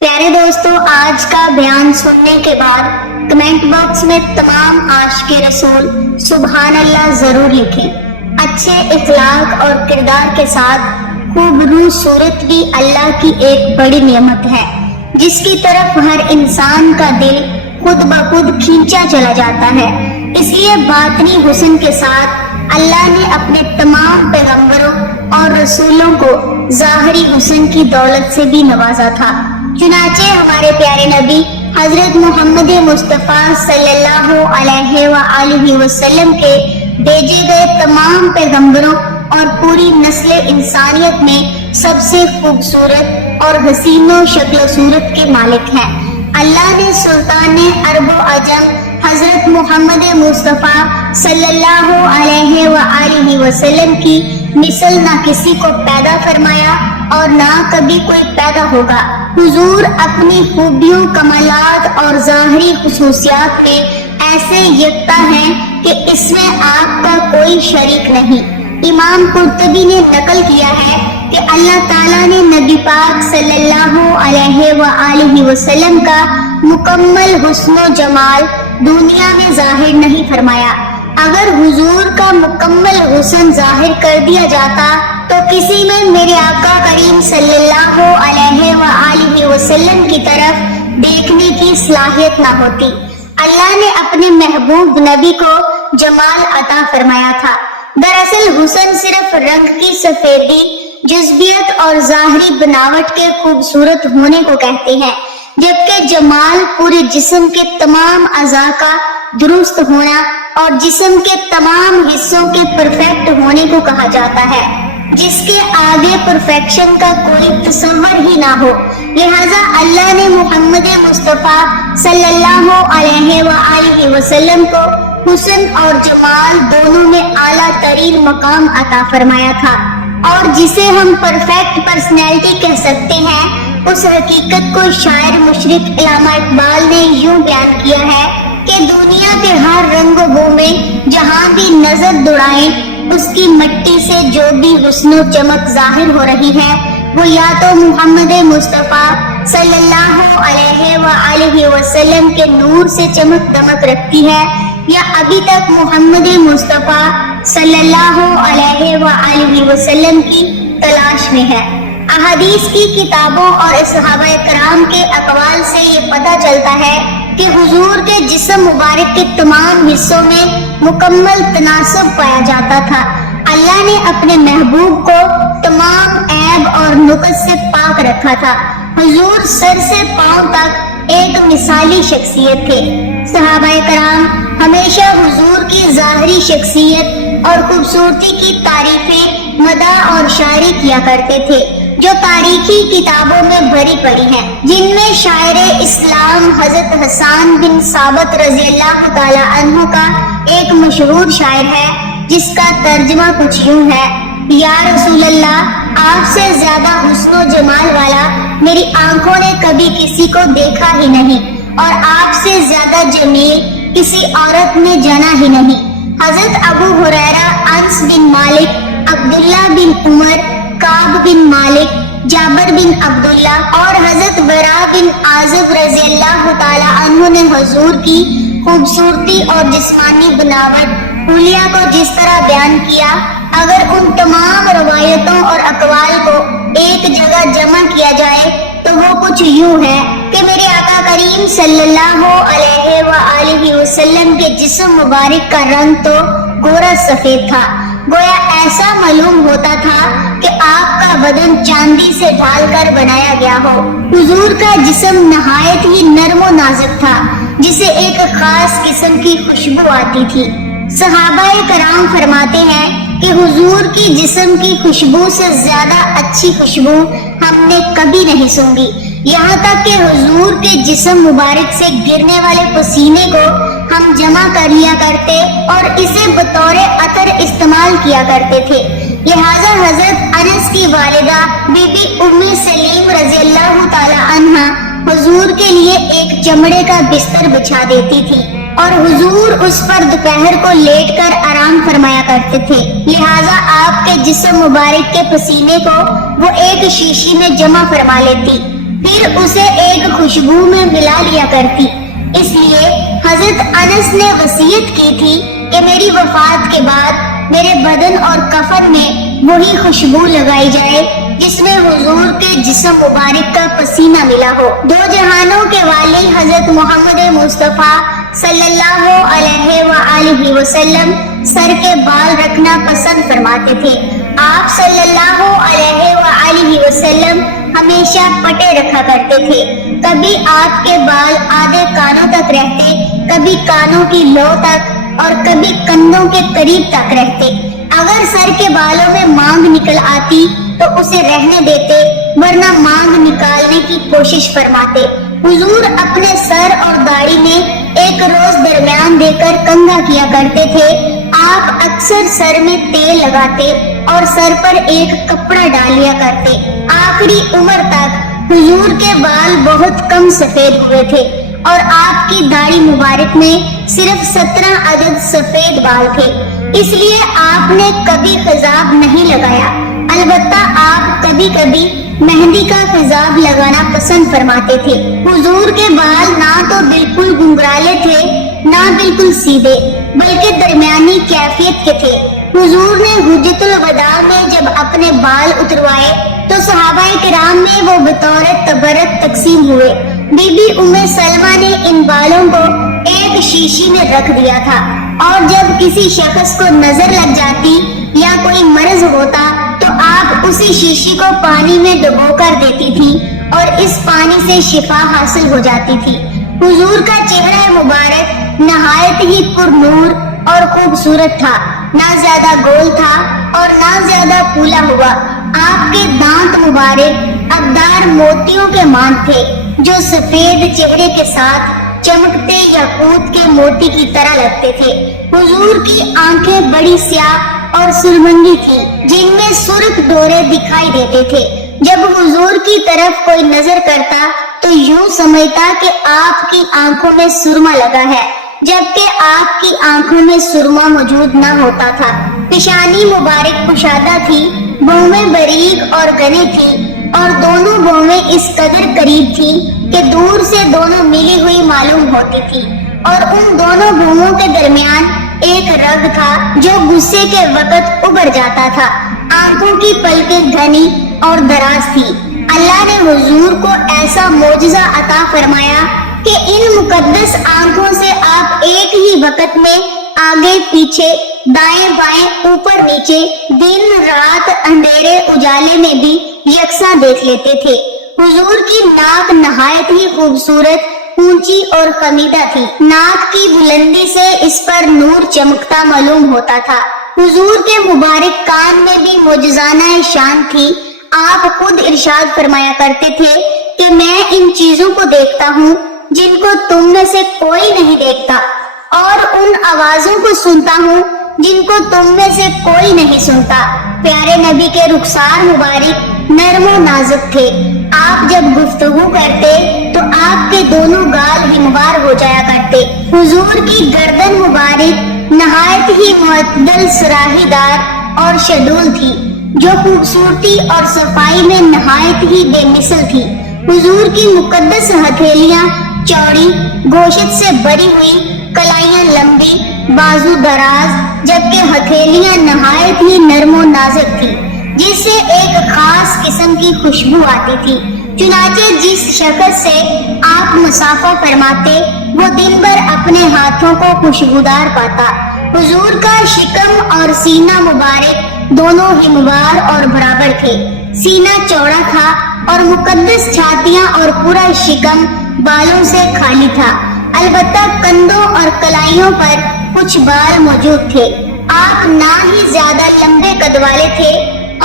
پیارے دوستو، آج کا بیان سننے کے بعد کمنٹ باکس میں تمام عاشق رسول سبحان اللہ ضرور لکھیں۔ اچھے اخلاق اور کردار کے ساتھ خوبرو صورت بھی اللہ کی ایک بڑی نعمت ہے، جس کی طرف ہر انسان کا دل خود بخود کھینچا چلا جاتا ہے۔ اس لیے باطنی حسن کے ساتھ اللہ نے اپنے تمام پیغمبروں اور رسولوں کو ظاہری حسن کی دولت سے بھی نوازا تھا۔ چنانچہ ہمارے پیارے نبی حضرت محمد مصطفیٰ صلی اللہ علیہ وآلہ وسلم کے بھیجے گئے تمام پیغمبروں اور پوری نسل انسانیت میں سب سے خوبصورت اور حسین و شکل و صورت کے مالک ہیں۔ اللہ نے سلطان عرب و عجم حضرت محمد مصطفیٰ صلی اللہ علیہ وآلہ وسلم کی مثل نہ کسی کو پیدا فرمایا اور نہ کبھی کوئی پیدا ہوگا۔ حضور اپنی خوبیوں، کمالات اور ظاہری خصوصیات پہ ایسے یکتا ہیں کہ اس میں آپ کا کوئی شریک نہیں۔ امام قرطبی نے نقل کیا ہے کہ اللہ تعالیٰ نے نبی پاک صلی اللہ علیہ وآلہ وسلم کا مکمل حسن و جمال دنیا میں ظاہر نہیں فرمایا۔ اگر حضور کا مکمل حسن ظاہر کر دیا جاتا تو کسی میں میرے آقا کریم صلی اللہ علیہ وآلہ وسلم کی طرف دیکھنے کی صلاحیت نہ ہوتی۔ اللہ نے اپنے محبوب نبی کو جمال عطا فرمایا تھا۔ دراصل حسن صرف رنگ کی سفیدی، جذبیت اور ظاہری بناوٹ کے خوبصورت ہونے کو کہتے ہیں، جبکہ جمال پورے جسم کے تمام اعضاء کا درست ہونا اور جسم کے تمام حصوں کے پرفیکٹ ہونے کو کہا جاتا ہے، جس کے آگے پرفیکشن کا کوئی تصور ہی نہ ہو۔ لہذا اللہ نے محمد مصطفیٰ صلی اللہ علیہ وآلہ وسلم کو حسن اور جمال دونوں میں اعلیٰ ترین مقام عطا فرمایا تھا، اور جسے ہم پرفیکٹ پرسنالٹی کہہ سکتے ہیں، اس حقیقت کو شاعر مشرق علامہ اقبال نے یوں بیان کیا ہے کہ دنیا کے ہر رنگ و بو میں جہاں بھی نظر دوڑائیں، اس کی مٹی سے جو بھی حسن و چمک ظاہر ہو رہی ہے، وہ یا تو محمد مصطفیٰ صلی اللہ علیہ وآلہ وسلم کے نور سے چمک دمک رکھتی ہے، یا ابھی تک محمد مصطفیٰ صلی اللہ علیہ وآلہ وسلم کی تلاش میں ہے۔ احادیث کی کتابوں اور صحابہ کرام کے اقوال سے یہ پتہ چلتا ہے کہ حضور کے جسم مبارک کے تمام حصوں میں مکمل تناسب پایا جاتا تھا۔ اللہ نے اپنے محبوب کو تمام عیب اور نقص سے پاک رکھا تھا۔ حضور سر سے پاؤں تک ایک مثالی شخصیت تھے۔ صحابہ کرام ہمیشہ حضور کی ظاہری شخصیت اور خوبصورتی کی تعریفیں، مدح اور شاعری کیا کرتے تھے، جو تاریخی کتابوں میں بھری پڑی ہیں، جن میں شاعر اسلام حضرت حسان بن ثابت رضی اللہ تعالی عنہ کا ایک مشہور شاعر ہے، جس کا ترجمہ کچھ یوں ہے: یا رسول اللہ، آپ سے زیادہ حسن و جمال والا میری آنکھوں نے کبھی کسی کو دیکھا ہی نہیں، اور آپ سے زیادہ جمیل کسی عورت نے جنا ہی نہیں۔ حضرت ابو ہریرہ، انس بن مالک، عبداللہ بن عمر، کعب بن مالک، جابر بن عبداللہ اور حضرت برا بن عازب رضی اللہ تعالی عنہ نے حضور کی خوبصورتی اور جسمانی بناوٹ، حلیہ کو جس طرح بیان کیا، اگر ان تمام روایتوں اور اقوال کو ایک جگہ جمع کیا جائے تو وہ کچھ یوں ہے کہ میرے آقا کریم صلی اللہ علیہ وآلہ وسلم کے جسم مبارک کا رنگ تو گورا سفید تھا، گویا ایسا معلوم ہوتا تھا کہ آپ کا بدن چاندی سے ڈھال کر بنایا گیا ہو۔ حضور کا جسم نہایت ہی نرم و نازک تھا، جسے ایک خاص قسم کی خوشبو آتی تھی۔ صحابہ کرام فرماتے ہیں کہ حضور کی جسم کی خوشبو سے زیادہ اچھی خوشبو ہم نے کبھی نہیں سونگی، یہاں تک کہ حضور کے جسم مبارک سے گرنے والے پسینے کو ہم جمع کر لیا کرتے اور اسے بطور عطر استعمال کیا کرتے تھے۔ لہذا حضرت انس کی والدہ بی بی ام سلیم رضی اللہ تعالی عنہ حضور کے لیے ایک چمڑے کا بستر بچھا دیتی تھی، اور حضور اس پر دوپہر کو لیٹ کر آرام فرمایا کرتے تھے۔ لہذا آپ کے جسم مبارک کے پسینے کو وہ ایک شیشی میں جمع فرما لیتی، پھر اسے ایک خوشبو میں ملا لیا کرتی۔ اس لیے حضرت انس نے وصیت کی تھی کہ میری وفات کے بعد میرے بدن اور کفن میں وہی خوشبو لگائی جائے جس میں حضور کے جسم مبارک کا پسینہ ملا ہو۔ دو جہانوں کے والی حضرت محمد مصطفیٰ صلی اللہ علیہ وآلہ وسلم سر کے بال رکھنا پسند فرماتے تھے۔ آپ صلی اللہ علیہ وآلہ وسلم ہمیشہ پٹے رکھا کرتے تھے۔ کبھی آپ کے بال آدھے کانوں تک رہتے، کبھی کانوں کی لو تک اور کبھی کندھوں کے قریب تک رہتے۔ اگر سر کے بالوں میں مانگ نکل آتی تو اسے رہنے دیتے، ورنہ مانگ نکالنے کی کوشش فرماتے۔ حضور اپنے سر اور داڑھی میں ایک روز درمیان دے کر کنگھا کیا کرتے تھے۔ آپ اکثر سر میں تیل لگاتے اور سر پر ایک کپڑا ڈال لیا کرتے۔ آخری عمر تک حضور کے بال بہت کم سفید ہوئے تھے اور آپ کی داڑھی مبارک میں صرف 17 عدد سفید بال تھے۔ اس لیے آپ نے کبھی خضاب نہیں لگایا، البتہ آپ کبھی کبھی مہندی کا خضاب لگانا پسند فرماتے تھے۔ حضور کے بال نہ تو بالکل گنگرالے تھے نہ بالکل سیدھے، بلکہ درمیانی کیفیت کے تھے۔ حضور نے حجۃ الوداع میں جب اپنے بال اتروائے تو صحابہ کرام میں وہ بطور تبرک تقسیم ہوئے۔ بی بی ام سلمہ نے ان بالوں کو ایک شیشی میں رکھ دیا تھا، اور جب کسی شخص کو نظر لگ جاتی یا کوئی مرض ہوتا تو آپ اسی شیشی کو پانی میں ڈبو کر دیتی تھی اور اس پانی سے شفا حاصل ہو جاتی تھی۔ حضور کا چہرہ مبارک نہایت ہی پر نور اور خوبصورت تھا، نہ زیادہ گول تھا اور نہ زیادہ پھولا ہوا۔ آپ کے دانت مبارک ابدار موتیوں کے مان تھے جو سفید چہرے کے ساتھ چمکتے یاقوت کے موتی کی طرح لگتے تھے۔ حضور کی آنکھیں بڑی سیاہ اور سرمنگی تھی جن میں سرخ ڈورے دکھائی دیتے تھے۔ جب حضور کی طرف کوئی نظر کرتا تو یوں سمجھتا کہ آپ کی آنکھوں میں سرما لگا ہے، جبکہ آپ کی آنکھوں میں سرما موجود نہ ہوتا تھا۔ پیشانی مبارک کشادہ تھی، بھویں باریک اور گھنی تھی، اور دونوں بھویں اس قدر قریب تھی کہ دور سے دونوں ملی ہوئی معلوم ہوتی تھی، اور ان دونوں بھوؤں کے درمیان ایک رگ تھا جو غصے کے وقت ابھر جاتا تھا۔ آنکھوں کی پلکیں گھنی اور دراز تھی۔ اللہ نے حضور کو ایسا معجزہ عطا فرمایا کہ ان مقدس آنکھوں سے آپ ایک ہی وقت میں آگے پیچھے، دائیں بائیں، اوپر نیچے، دن رات، اندھیرے اجالے میں بھی یکساں دیکھ لیتے تھے۔ حضور کی ناک نہایت ہی خوبصورت، اونچی اور خمیدہ تھی۔ ناک کی بلندی سے اس پر نور چمکتا معلوم ہوتا تھا۔ حضور کے مبارک کان میں بھی معجزانہ شان تھی۔ آپ خود ارشاد فرمایا کرتے تھے کہ میں ان چیزوں کو دیکھتا ہوں جن کو تم میں سے کوئی نہیں دیکھتا، اور ان آوازوں کو سنتا ہوں جن کو تم میں سے کوئی نہیں سنتا۔ پیارے نبی کے رخسار مبارک نرم و نازک تھے۔ آپ جب گفتگو کرتے تو آپ کے دونوں گال ہموار ہو جایا کرتے۔ حضور کی گردن مبارک نہایت ہی معتدل سراہی دار اور شڈول تھی، جو خوبصورتی اور صفائی میں نہایت ہی بے مثل تھی۔ حضور کی مقدس ہتھیلیاں چوڑی، گوشت سے بری ہوئی، کلائیاں لمبی، بازو دراز، جبکہ ہتھیلیاں نہایت ہی نرم و نازک تھی، جس سے ایک خاص قسم کی خوشبو آتی تھی۔ چنانچہ جس شخص سے آپ مصافحہ فرماتے وہ دن بھر اپنے ہاتھوں کو خوشبودار پاتا۔ حضور کا شکم اور سینہ مبارک دونوں ہموار اور برابر تھے۔ سینہ چوڑا تھا اور مقدس چھاتیاں اور پورا شکم بالوں سے خالی تھا، البتہ کندھوں اور کلائیوں پر کچھ بال موجود تھے۔ آپ نہ ہی زیادہ لمبے قد والے تھے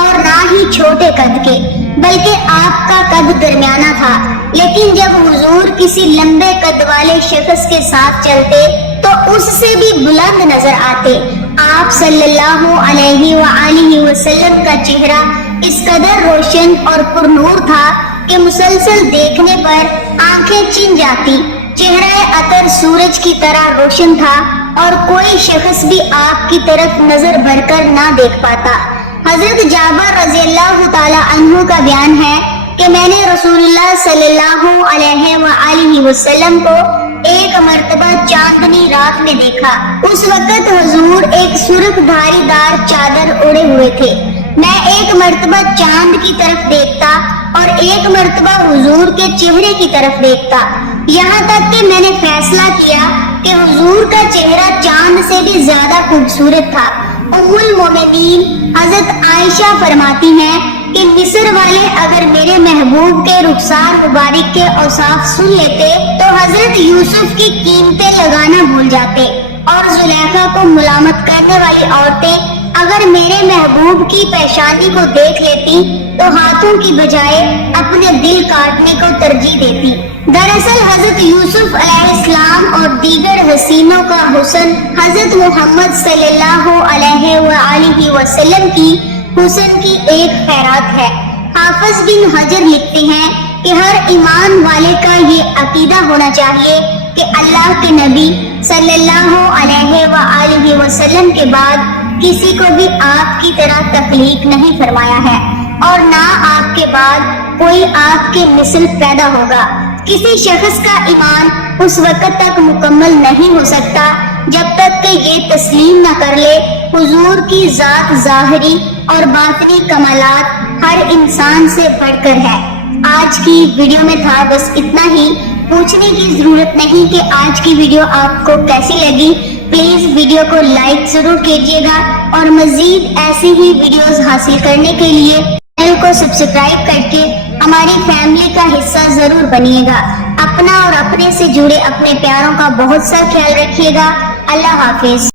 اور نہ ہی چھوٹے قد کے، بلکہ آپ کا قد درمیانہ تھا۔ لیکن جب حضور کسی لمبے قد والے شخص کے ساتھ چلتے تو اس سے بھی بلند نظر آتے۔ آپ صلی اللہ علیہ وآلہ وسلم کا چہرہ اس قدر روشن اور پر نور تھا کہ مسلسل دیکھنے پر آنکھیں چن جاتی۔ چہرہ عطر سورج کی طرح روشن تھا اور کوئی شخص بھی آپ کی طرف نظر بھر کر نہ دیکھ پاتا۔ حضرت جابر رضی اللہ تعالی عنہ کا بیان ہے کہ میں نے رسول اللہ صلی اللہ علیہ وآلہ وسلم کو ایک مرتبہ چاندنی رات میں دیکھا۔ اس وقت حضور ایک سرخ دھاری دار چادر اوڑے ہوئے تھے۔ میں ایک مرتبہ چاند کی طرف دیکھتا اور ایک مرتبہ حضور کے چہرے کی طرف دیکھتا، یہاں تک کہ میں نے فیصلہ کیا کہ حضور کا چہرہ چاند سے بھی زیادہ خوبصورت تھا۔ ام المومنین حضرت عائشہ فرماتی ہیں کہ مصر والے اگر میرے محبوب کے رخسار مبارک کے اوصاف سن لیتے تو حضرت یوسف کی قیمتیں لگانا بھول جاتے، اور زلیخا کو ملامت کرنے والی عورتیں اگر میرے محبوب کی پیشانی کو دیکھ لیتی تو ہاتھوں کی بجائے اپنے دل کاٹنے کو ترجیح دیتی۔ دراصل حضرت یوسف علیہ السلام اور دیگر حسینوں کا حسن حضرت محمد صلی اللہ علیہ وآلہ وسلم کی حسن کی ایک خیرات ہے۔ حافظ بن حجر لکھتے ہیں کہ ہر ایمان والے کا یہ عقیدہ ہونا چاہیے کہ اللہ کے نبی صلی اللہ علیہ وآلہ وسلم کے بعد کسی کو بھی آپ کی طرح تخلیق نہیں فرمایا ہے، اور نہ آپ کے بعد کوئی آپ کے مثل پیدا ہوگا۔ کسی شخص کا ایمان اس وقت تک مکمل نہیں ہو سکتا جب تک کہ یہ تسلیم نہ کر لے حضور کی ذات ظاہری اور باطنی کمالات ہر انسان سے بڑھ کر ہے۔ آج کی ویڈیو میں تھا بس اتنا ہی۔ پوچھنے کی ضرورت نہیں کہ آج کی ویڈیو آپ کو کیسی لگی۔ پلیز ویڈیو کو لائک ضرور کیجیے گا، اور مزید ایسی ہی ویڈیوز حاصل کرنے کے لیے چینل کو سبسکرائب کر کے ہماری فیملی کا حصہ ضرور بنیے گا۔ اپنا اور اپنے سے جڑے اپنے پیاروں کا بہت سا خیال رکھیے گا۔ اللہ حافظ۔